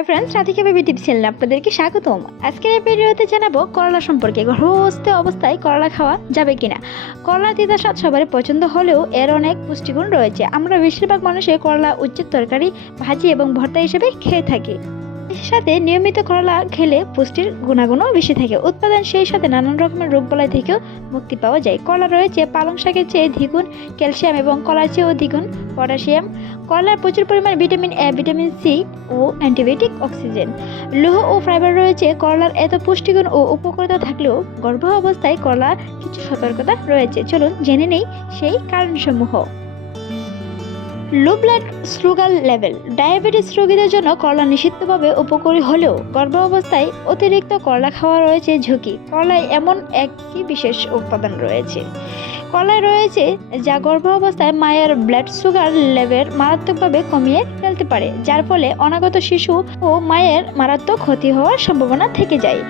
Hi friends, Radhika baby tips চ্যানেলে আপনাদেরকে স্বাগতম। আজকের এই ভিডিওতে জানাব করলা সম্পর্কে গর্ভবস্থ অবস্থায় করলা খাওয়া যাবে কিনা। করলা তিতা স্বাদ সবারই পছন্দ হলেও এর অনেক পুষ্টিগুণ রয়েছে। আমরা বেশিরভাগ মানুষের করলা উচ্চের তরকারি, ভাজি এবং ভর্তা হিসেবে খেয়ে থাকি। এর সাথে নিয়মিত করলা খেলে পুষ্টির গুণাগুণও বেশি থাকে। উৎপাদন সেই সাথে নানান রকমের রোগ বলাই থেকেও মুক্তি পাওয়া যায়। কলা রয়েছে পালং শাকের চেয়ে দ্বিগুণ ক্যালসিয়াম এবং কলার চেয়েও দ্বিগুণ পটাশিয়াম, কলার প্রচুর পরিমাণে ভিটামিন এ, ভিটামিন সি ও অ্যান্টিবায়োটিক অক্সিজেন। লোহ ও ফাইবার রয়েছে করলার এত পুষ্টিগুণ ও উপকারিতা থাকলেও গর্ভ অবস্থায় করলার কিছু সতর্কতা রয়েছে। চলুন জেনে নেই সেই কারণসমূহ। Low blood sugar level diabetes রোগীদের জন্য করলা নিষিদ্ধভাবে উপকারী হলেও গর্ভ অবস্থায় অতিরিক্ত করলা খাওয়া রয়েছে ঝুঁকি। করলায় এমন একটি বিশেষ উপাদান রয়েছে। কলায় রয়েছে যা গর্ভ অবস্থায় মায়ের ব্লাড সুগার লেভেল মারাত্মকভাবে কমিয়ে ফেলতে পারে, যার ফলে অনাগত শিশু ও মায়ের মারাত্মক ক্ষতি হওয়ার সম্ভাবনা থেকে যায়।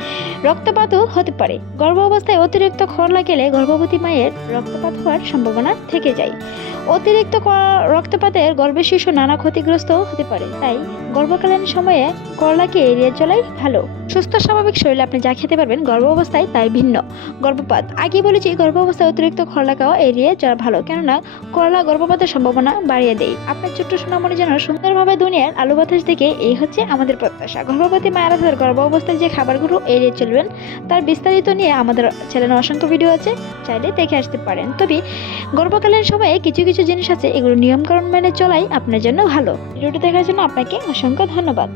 রক্তপাতও হতে পারে। গর্ভ অবস্থায় অতিরিক্ত করলা গেলে গর্ভবতী মায়ের রক্তপাত হওয়ার সম্ভাবনা থেকে যায়। অতিরিক্ত রক্তপাতের গর্ভের শিশু নানা ক্ষতিগ্রস্ত হতে পারে, তাই গর্ভকালীন সময়ে করলাকে এড়িয়ে চলাই ভালো। সুস্থ, স্বাভাবিক শরীরে আপনি যা খেতে পারবেন গর্ভ অবস্থায় তাই ভিন্ন। গর্ভপাত। আগে বলেছি গর্ভ অবস্থায় অতিরিক্ত করলা খাওয়া এড়িয়ে চলা ভালো, কেননা করলা গর্ভপাতের সম্ভাবনা বাড়িয়ে দেয়। আপনার ছোট্ট সোনামণি যেন সুন্দরভাবে দুনিয়ার আলু বাতাস থেকে এই হচ্ছে আমাদের প্রত্যাশা। গর্ভবতী মায়েরা তাদের গর্ভ অবস্থায় যে খাবারগুলো এড়িয়ে চলবেন, তার বিস্তারিত নিয়ে আমাদের চ্যানেলে অসংখ্য ভিডিও আছে, চাইলে দেখে আসতে পারেন। তবে গর্ভকালীন সময়ে কিছু কিছু জিনিস আছে, এগুলো নিয়মকানুন মেনে চলাই আপনার জন্য ভালো। ভিডিওটি দেখার জন্য আপনাকে অসংখ্য ধন্যবাদ।